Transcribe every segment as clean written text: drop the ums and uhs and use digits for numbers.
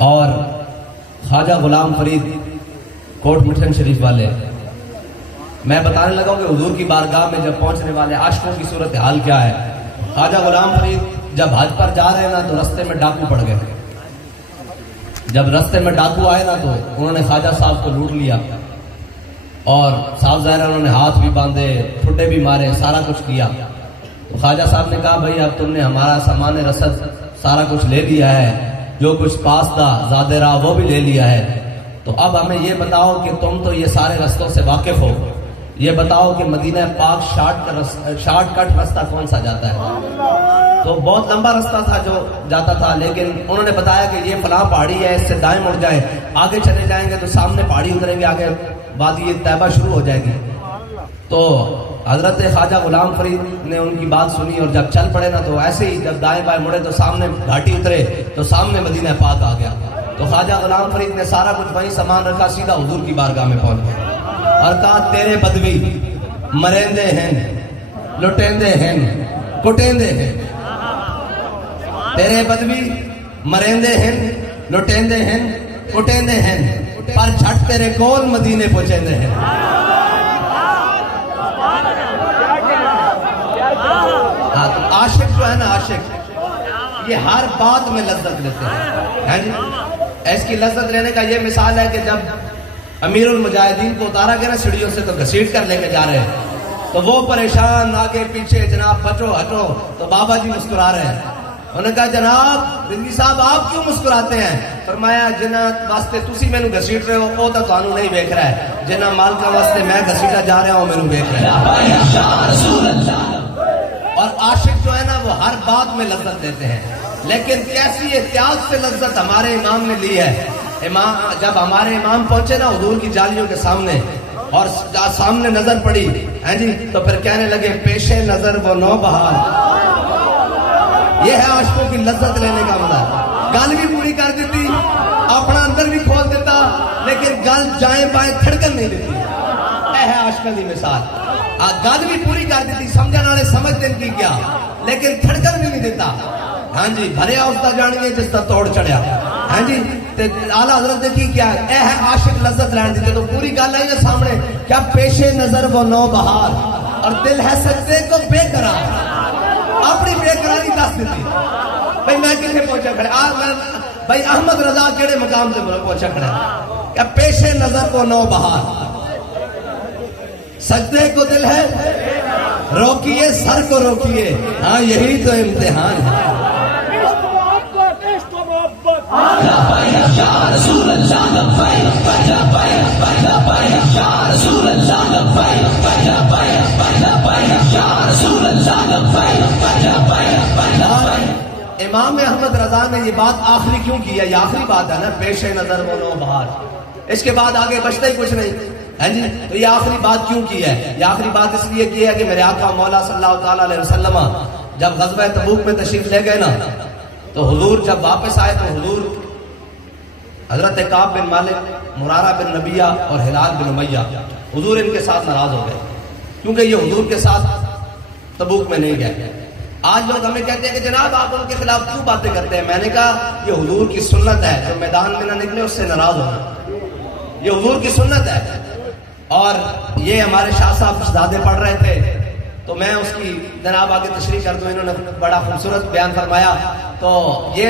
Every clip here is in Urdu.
اور خواجہ غلام فرید کوٹ مٹھن شریف والے، میں بتانے لگا ہوں کہ حضور کی بارگاہ میں جب پہنچنے والے عاشقوں کی صورتحال کیا ہے۔ خواجہ غلام فرید جب حج پر جا رہے نا تو رستے میں ڈاکو پڑ گئے۔ جب رستے میں ڈاکو آئے نا تو انہوں نے خواجہ صاحب کو لوٹ لیا، اور صاحب ظاہر انہوں نے ہاتھ بھی باندھے، ٹھڈے بھی مارے، سارا کچھ کیا۔ تو خواجہ صاحب نے کہا بھائی اب تم نے ہمارا سامان رسد سارا کچھ لے لیا ہے، جو کچھ پاس تھا زادے راہ وہ بھی لے لیا ہے، تو اب ہمیں یہ بتاؤ کہ تم تو یہ سارے رستوں سے واقف ہو، یہ بتاؤ کہ مدینہ پاک شارٹ کٹ رستہ کون سا جاتا ہے؟ تو بہت لمبا رستہ تھا جو جاتا تھا، لیکن انہوں نے بتایا کہ یہ فلاں پہاڑی ہے، اس سے دائیں مڑ جائیں، آگے چلے جائیں گے تو سامنے پہاڑی اتریں گے، آگے وادی طیبہ شروع ہو جائے گی۔ تو حضرت خواجہ غلام فرید نے ان کی بات سنی، اور جب چل پڑے نا تو ایسے ہی جب دائیں بائیں مڑے تو سامنے گھاٹی اترے تو سامنے مدینہ پاک آ گیا۔ تو خواجہ غلام فرید نے سارا کچھ وہیں سامان رکھا، سیدھا حضور کی بارگاہ میں پہنچ گیا اور کہا تیرے بدوی مریندے ہیں، لٹیندے ہیں، کٹیندے ہیں، تیرے بدوی مریندے ہیں، لٹیندے ہیں، کٹیندے ہیں، پر جھٹ تیرے کول مدینے پہنچیندے ہیں۔ عاشق جو ہے نا، عاشق یہ ہر بات میں لذت لیتے ہیں جی۔ اس کی لذت لینے کا یہ مثال ہے کہ جب امیر المجاہدین کو اتارا گیا نا سیڑھیوں سے تو گھسیٹ کر لے کے جا رہے ہیں، تو وہ پریشان آگے پیچھے، جناب بچو ہٹو، تو بابا جی مسکرا رہے ہیں۔ انہوں نے کہا جناب رضوی صاحب آپ کیوں مسکراتے ہیں؟ فرمایا جنہ واسطے تسی میں گھسیٹ رہے ہو وہ تو تانوں نہیں ویکھ رہا ہے، جنہ مالکہ واسطے میں گھسیٹا جا رہا ہوں میں ویکھ رہا ہے۔ اور عاشق جو ہے نا وہ ہر بات میں لذت لیتے ہیں، لیکن کیسی احتیاط سے لذت ہمارے امام نے لی ہے۔ جب ہمارے امام پہنچے نا حضور کی جالیوں کے سامنے اور سامنے نظر پڑی ہیں جی، تو پھر کہنے لگے پیش نظر وہ نو بہار۔ یہ ہے عاشقوں کی لذت لینے کا مزہ، گل بھی پوری کر دیتی، اپنا اندر بھی کھول دیتا، لیکن گل جائیں بائیں تھڑکن نہیں دیتی۔ یہ ہے عاشقوں کی مثال، گل بھی پوری کر دیتی، سمجھنے والے سمجھتے ان کی کیا، لیکن تھڑکن بھی نہیں دیتا۔ ہاں جی بھریا اس کا جان گے جس کا توڑ چڑھیا۔ ہاں جی اعلیٰ حضرت نے کی کیا، اے ہے عاشق لذت لین دیتے، تو پوری گل آئی ہے سامنے، کیا پیش نظر وہ نو بہار اور دل ہے سجدے کو بے قرار، اپنی بے قراری دس دیتی۔ بھائی میں کتنے پہنچا کھڑے، بھائی احمد رضا کیڑے مقام سے پہنچا کھڑے، کیا پیش نظر وہ نو بہار، سجدے کو دل ہے روکیے، سر کو روکیے، ہاں یہی تو امتحان ہے۔ امام احمد رضا نے یہ بات آخری کیوں کی ہے؟ یہ آخری بات ہے نا، پیش نظر وہ نو بہار، اس کے بعد آگے بچتا ہی کچھ نہیں ہے جی۔ تو یہ آخری بات کیوں کی ہے؟ یہ آخری بات اس لیے کی ہے کہ میرے آقا مولا صلی اللہ تعالیٰ علیہ وسلم جب غزوہ تبوک میں تشریف لے گئے نا، تو حضور جب واپس آئے تو حضور حضرت کعب بن مالک، مرارہ بن ربیعہ اور ہلال بن امیہ، حضور ان کے ساتھ ناراض ہو گئے کیونکہ یہ حضور کے ساتھ تبوک میں نہیں گئے۔ آج لوگ ہمیں کہتے ہیں کہ جناب آپ ان کے خلاف کیوں باتیں کرتے ہیں؟ میں نے کہا یہ حضور کی سنت ہے، جو میدان میں نہ نکلے اس سے ناراض ہونا، یہ حضور کی سنت ہے۔ اور یہ ہمارے شاہ صاحب زادے پڑھ رہے تھے تو میں اس کی جناب آگے تشریح کر دوں، انہوں نے بڑا خوبصورت بیان فرمایا۔ تو یہ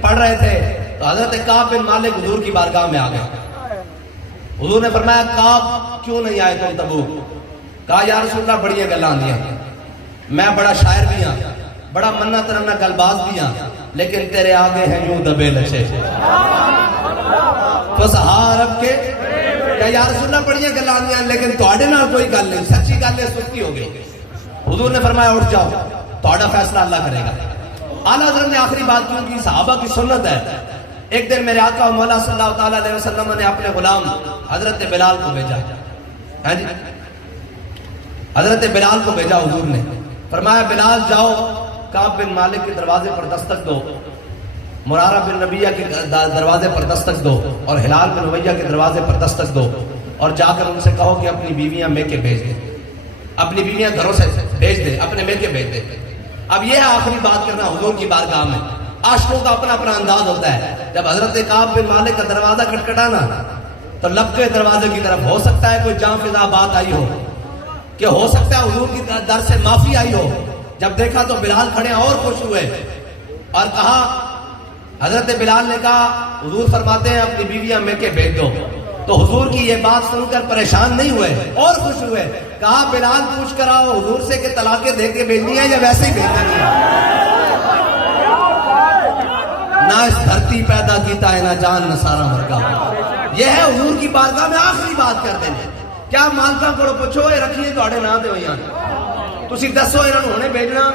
پڑھ رہے تھے تو حضرت کعب بن مالک حضور کی بارگاہ میں آ گئے۔ حضور نے فرمایا کعب کیوں نہیں آئے تم تبوک؟ کہا یا رسول اللہ بڑی گلاں آندیاں، میں بڑا شاعر بھی ہاں، بڑا منہ ترنا گل باز بھی ہاں، لیکن تیرے آگے ہیں یوں دبے لچے فسہا رب کے۔ کہ یا رسول اللہ بڑی گلاں آندیاں لیکن تواڈے نال کوئی گل نہیں، سچی گل ہے، سستی ہو گئی۔ حضور نے فرمایا اٹھ جاؤ، تواڈا فیصلہ اللہ کرے گا۔ اعلیٰ حضرت نے آخری بات کیوں کی؟ صحابہ کی سنت ہے۔ ایک دن میرے آقا مولا صلی اللہ تعالیٰ علیہ وسلم نے اپنے غلام حضرت بلال کو بھیجا، ہاں جی حضرت بلال کو بھیجا حضور نے، فرمایا بلال جاؤ کعب بن مالک کے دروازے پر دستک دو، مرارہ بن ربیعہ کے دروازے پر دستک دو، اور ہلال بن امیہ کے دروازے پر دستک دو، اور جا کر ان سے کہو کہ اپنی بیویاں میکے بھیج دیں، اپنی بیویاں گھروں سے بھیج دیں، اپنے میکے بھیج دیں۔ اب یہ ہے آخری بات کرنا حضور کی بارگاہ میں، عاشقوں کا اپنا اپنا انداز ہوتا ہے. جب حضرت کعب بن مالک کا دروازہ کھٹکھٹانا تو لب کے دروازے کی طرف ہو سکتا ہے کوئی جاں فضا بات آئی ہو, کہ ہو سکتا ہے حضور کی در سے معافی آئی ہو. جب دیکھا تو بلال کھڑے اور خوش ہوئے اور کہا, حضرت بلال نے کہا حضور فرماتے ہیں اپنی بیویاں میں کے بھیج دو. تو حضور کی یہ بات سن کر پریشان نہیں ہوئے اور خوش ہوئے. کہا بلال پوچھ کر آؤ حضور سے کہ طلاقیں دے کے بھیجنی ہے یا ویسے ہی بھیجنی ہے. نہ اس دھرتی پیدا کیتا ہے نہ جان نہ سارا مرگا. یہ ہے حضور کی بارگاہ میں آخری بات کر دینے. کیا مالکاں کو پوچھو یہ رکھیے تھوڑے نام دے ہوئی تسی دسو انہوں نے ہونے بھیجنا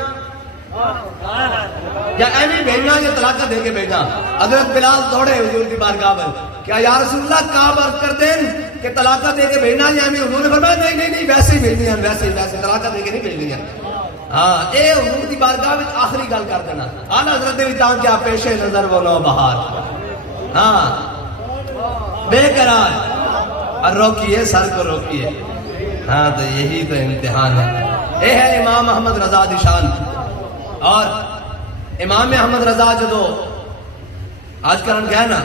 یا ایویں بھیجنا یا طلاقہ دے کے بھیجنا. حضرت بلال دوڑے حضور کی بارگاہ میں, کیا یا رسول اللہ کعب عرض کر دیں کہ طلاقہ دے کے بھیجنا یا ایویں. حضور نے فرمایا نہیں نہیں نہیں ویسے ہی بھیجنی ہے, ویسے طلاقہ دے کے نہیں بھیجنی ہے. ہاں اے حضور کی بارگاہ میں آخری گل کر دینا. اعلی حضرت نے بھی تاں کیا پیش نظر وہ نو بہار, ہاں بے قرار اور روکیے سر کو روکیے. ہاں تو یہی تو امتحان ہے. یہ ہے امام احمد رضا دی شان. اور امام احمد رضا جدو آج کل گئے نا,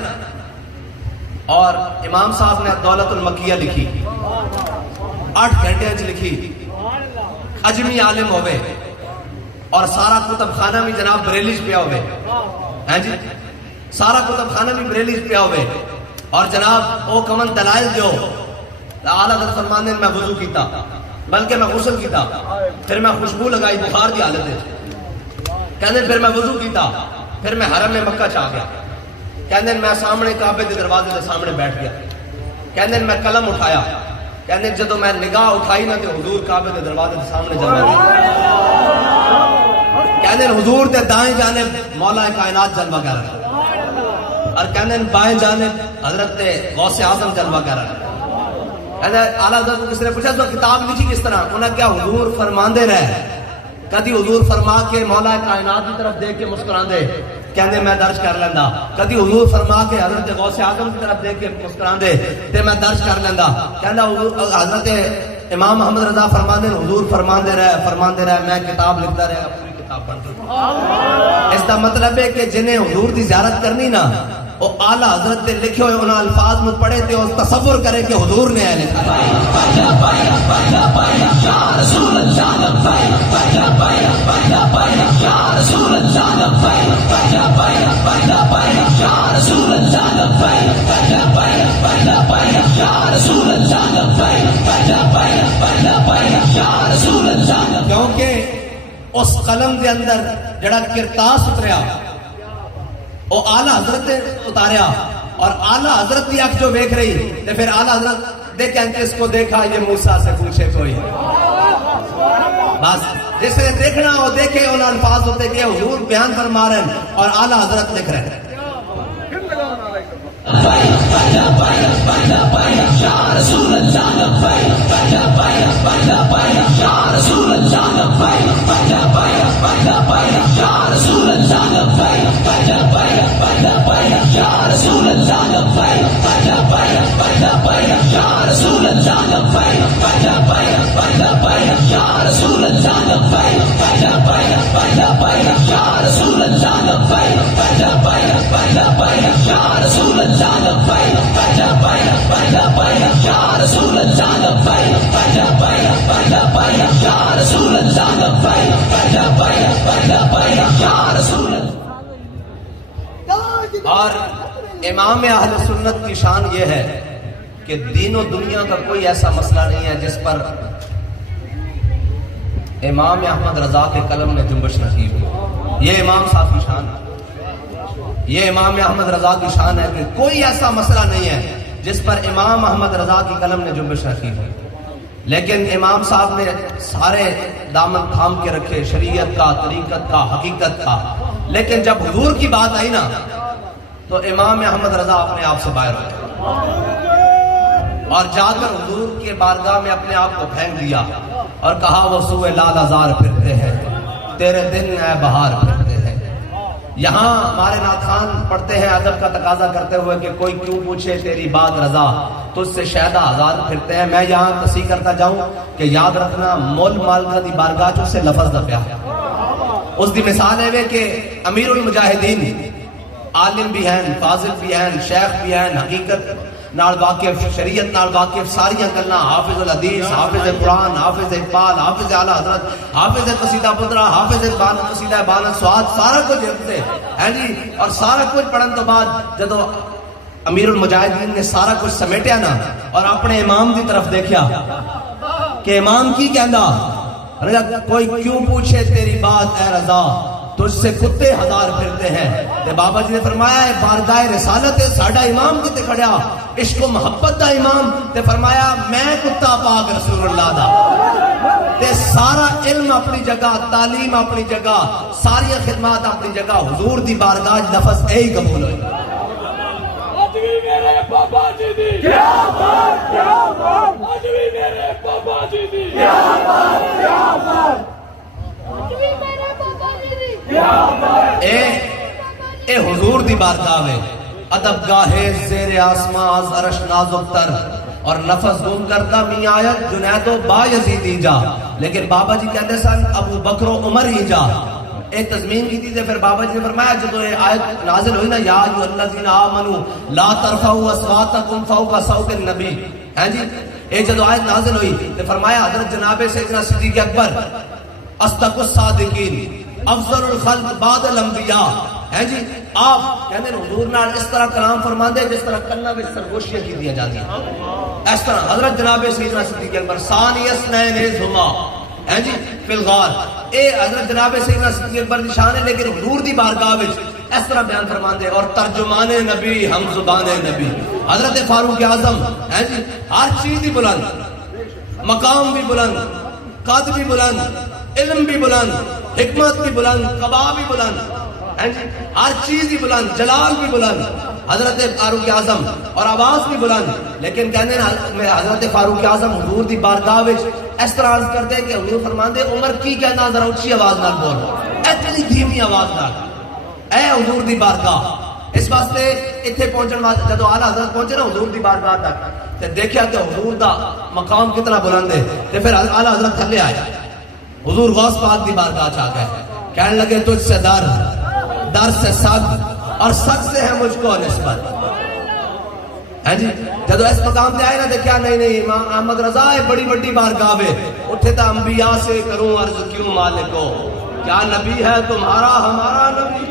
اور امام صاحب نے دولت المکیہ لکھی 8 گھنٹے لکھی. اجمی عالم ہوئے اور سارا کتب خانہ بھی جناب بریلیج پیا ہوئے, ہیں جی سارا کتب خانہ بھی بریلیج پیا ہوئے. اور جناب او کمن دلائل دیو. اعلیٰ حضرت فرمانے میں وضو کیتا, بلکہ میں غسل کیتا, پھر میں خوشبو لگائی بخار کی حالت ہے. کہنے پھر میں وضو کیتا, پھر میں حرم میں مکہ چاہ گیا. کہنے میں سامنے کعبے کے دروازے کے سامنے بیٹھ گیا. کہنے میں قلم اٹھایا, کہنے جدو میں نگاہ اٹھائی نہ کہ حضور کعبے کے دروازے کے سامنے جلوہ گیا. کہنے حضور دے دائیں جانب مولا کائنات جلوہ کر رہا, اور کہنے بائیں جانب حضرت غوث اعظم جلوہ کر رہا. اعلیٰ حضرت کو کس نے پوچھا تو کتاب لکھی کس طرح؟ انہیں کیا حضور فرماندے رہے, کدی حضور فرما کے مولا کائنات کی طرف دیکھ کے مسکران دے, کہنے میں درج کر لیندہ. کدی حضور فرما کے حضرت غوث اعظم کی طرف دیکھ کے مسکران دے تے میں درج کر لیندہ. کہنا حضرت امام محمد رضا فرماندے حضور فرماندے رہے میں کتاب لکھتا رہا, پوری کتاب پڑھتا. اس کا مطلب ہے کہ جنہیں حضور دی زیارت کرنی نا وہ اعلیٰ حضرت نے لکھے ہوئے انہاں الفاظ میں پڑھے تھے اور تصور کرے کہ حضور نے لکھا. کیونکہ اس قلم دے اندر جڑا کرتاس اتریا وہ اعلیٰ حضرت نے اتاریا, اور اعلیٰ حضرت کی آنکھ جو دیکھ رہی تو پھر اعلیٰ حضرت دیکھیں کہ اس کو دیکھا یہ موسیٰ سے پوچھے کوئی. بس جس نے دیکھنا وہ دیکھے, ان الفاظ ہوتے کہ حضور بیان فرما رہے ہیں اور اعلیٰ حضرت لکھ رہے ہیں. اور امام اہل سنت کی شان یہ ہے کہ دین و دنیا کا کوئی ایسا مسئلہ نہیں ہے جس پر امام احمد رضا کے قلم نے جنبش نصیب ہوئی. یہ امام صاحب کی شان ہے, یہ امام احمد رضا کی شان ہے کہ کوئی ایسا مسئلہ نہیں ہے جس پر امام احمد رضا کی قلم نے جنبش نصیب ہوئی. لیکن امام صاحب نے سارے دامن تھام کے رکھے, شریعت کا, طریقت کا, حقیقت کا. لیکن جب حضور کی بات آئی نا تو امام احمد رضا اپنے آپ سے باہر ہو گئے اور جا کر حضور کے بارگاہ میں اپنے آپ کو پھینک دیا اور کہا وہ سوئے لال ازار پھرتے ہیں, تیرے دن اے بہار پھرتے ہیں. یہاں ہمارے نعت خوان پڑھتے ہیں ادب کا تقاضا کرتے ہوئے کہ کوئی کیوں پوچھے تیری بات رضا, تجھ سے شہدہ ہزار پھرتے ہیں. میں یہاں تصحیح کرتا جاؤں کہ یاد رکھنا مول مالکہ دی بارگاہ چو سے لفظ دا پیا, اس دی مثال ہے کہ امیر المجاہدین عالم بھی ہیں، فاضل بھی ہیں، شیخ بھی ہیں، حقیقت نال واقف، شریعت نال واقف، ساریاں گلاں، حافظ الحدیث، حافظ قرآن، حافظ اقبال، حافظ اعلی حضرت، حافظ قصیدہ پترا، حافظ قصیدہ بانت سواد، سارا کچھ حفظ ہے جی. اور سارا کچھ پڑھن تو بعد جدو امیر المجاہدین نے سارا کچھ سمیٹیا نا اور اپنے امام دی طرف دیکھیا کہ امام کی کہندا، کوئی کیوں پوچھے تیری بات اے رضا، تجھ سے کتے ہزار پھرتے ہیں. تے بابا جی نے فرمایا ہے بارگاہ رسالت ہے ساڈا امام کتے کھڑیا، عشق و محبت دا امام. تے فرمایا میں کتا پاک رسول اللہ دا. تے سارا علم اپنی جگہ، تعلیم اپنی جگہ، ساری خدمات اپنی جگہ، حضور دی بارگاہ لفظ اے ہی قبول ہوئے. میرے بابا جی دی کیا بات، کیا بات، آج بھی میرے بابا جی دی کیا بات، کیا بات، آج بھی میرے بابا جی دی کیا بات. اے حضور دی بارگاہ میں ادب گاہے زیر آسماں از عرش نازک تر اور نفس گم کرتا می آیت جنید و با یزید ہی جا. لیکن بابا جی کہتے سن ابو بکر و عمر ہی جا. ایک تضمین کی تھی تے پھر بابا جی نے فرمایا جب یہ آیت نازل ہوئی نا یا ایھا الذین آمنوا لا ترفعوا اصواتکم فوق صوت النبی، ہیں جی یہ جب آیت نازل ہوئی تے فرمایا حضرت جناب سیدنا صدیق اکبر اصدق الصادقین افضل الخلق بعد الانبیاء، ہیں جی آپ کہتے ہیں حضور نال اس طرح کلام فرماندے جس طرح کنا وچ سرگوشیاں کی دیا جاتی ہیں. اس طرح حضرت جناب سیدنا صدیق اکبر ثانی اثنین اذ ہما، ہیں جی فی الغار، اے حضرت جناب سیدنا صدیق اکبر کی شان ہے. لیکن حضور دی بارگاہ وچ اس طرح بیان فرماندے اور ترجمان نبی ہم زبان نبی حضرت فاروق اعظم، ہیں جی ہر چیز بھی بلند، مقام بھی بلند، قد بھی بلند، علم بھی بلند، حکمت بھی بلند، قبا بھی بلند، ہیں جی ہر چیز بھی بلند، جلال بھی بلند حضرت فاروق اعظم اور آواز بھی بلند. لیکن کہنے ہیں حضرت فاروق اعظم حضور دی بارگاہ وچ اس طرح عرض کرتے ہیں کہ حضور فرماندے عمر کی کہنا ذرا اونچی آواز نال بول، اتنی دھیمی آواز نال اے حضور دی بارگاہ. اس واسطے ایتھے پہنچن واسطے جدو اعلی حضرت پہنچے نا حضور دی بارگاہ تک تے دیکھیا کہ حضور دا مقام کتنا بلند ہے. تے پھر اعلی حضرت تھلے آئے، حضور غوث پاک دی بارگاہ چ آ گئے، کہنے لگے تجھ سے در سے سگ اور سگ سے ہے مجھ کو نسبت. ہیں جی جدو اس مقام پہ آئے نا دیکھا نہیں امام احمد رضا ہے بڑی بڑی بارگاہ ہے، اٹھے تا انبیاء سے کروں عرض کیوں مالکو، کیا نبی ہے تمہارا ہمارا نبی.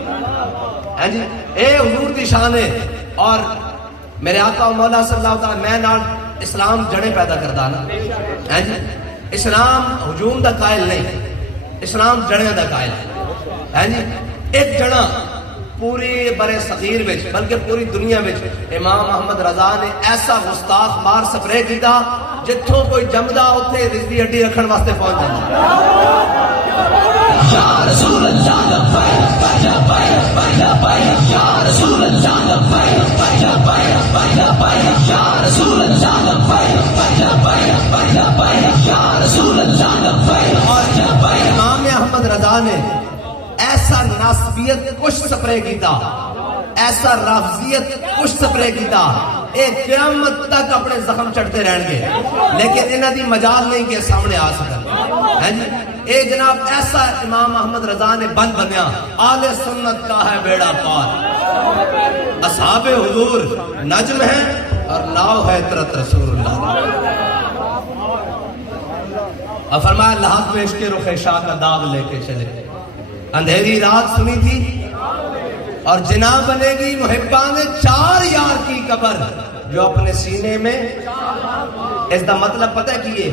ہیں جی اے حضور دی شان ہے. اور میرے آقا و مولا صلی اللہ علیہ وسلم میں نال اسلام جڑیں پیدا کردا نا، ہیں جی اسلام ہجوم دا قائل نہیں، اسلام جڑیں دا قائل ہے. جی ایک جڑا پوری برے صغیر وچ بلکہ پوری دنیا وچ امام احمد رضا نے ایسا گستاخ مار سپرے کیتا جتھوں کوئی جمدا اوتھے رزقی ہڈی رکھن واسطے پہنچ جاندا. یا رسول اللہ لبیک لبیک لبیک یا رسول اللہ لبیک لبیک لبیک یا رسول اللہ لبیک لبیک لبیک یا رسول اللہ لبیک. اور امام احمد رضا نے ایسا ناسبیت کچھ سپرے کیتا، ایسا رافضیت کچھ سپرے کیتا، ایک قیامت تک اپنے زخم چڑھتے رہن گے لیکن انہاں دی مجال نہیں کہ سامنے آ سکن. ہیں جی اے جناب ایسا امام احمد رضا نے بنیا. آل سنت کا ہے بیڑا پار، اصحاب حضور نجم ہے اور ناؤ ہے عطرت رسول اللہ. اور فرمایا لحاظ میں عشق رخ شاہ کا داغ لے کے چلے، اندھیری رات سنی تھی اور جنا بنے گی محبان چار یار کی قبر جو اپنے سینے میں. اس دا مطلب پتہ کیے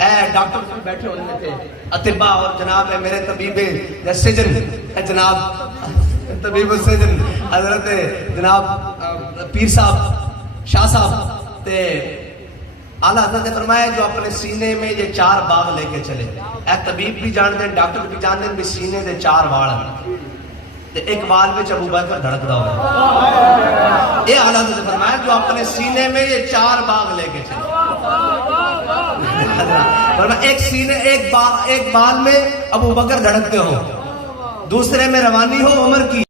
اے ڈاکٹر بیٹھے ہونے تھے اطباء اور جناب میرے طبیب سجن جناب طبیب السجن حضرت جناب پیر صاحب شاہ صاحب تے اعلیٰ حضرت نے فرمایا جو اپنے سینے میں یہ چار باغ لے کے چلے. اے طبیب بھی جان دیں ڈاکٹر بھی جان دیں بھی سینے دے چار وال ہیں تے ایک وال وچ ابو بکر دھڑکدا ہوئے. اے اعلیٰ حضرت نے فرمایا جو اپنے سینے میں یہ چار باغ لے کے چلے. ایک سینے ایک بال میں ابو بکر دھڑکتے ہو، دوسرے میں روانی ہو عمر کی.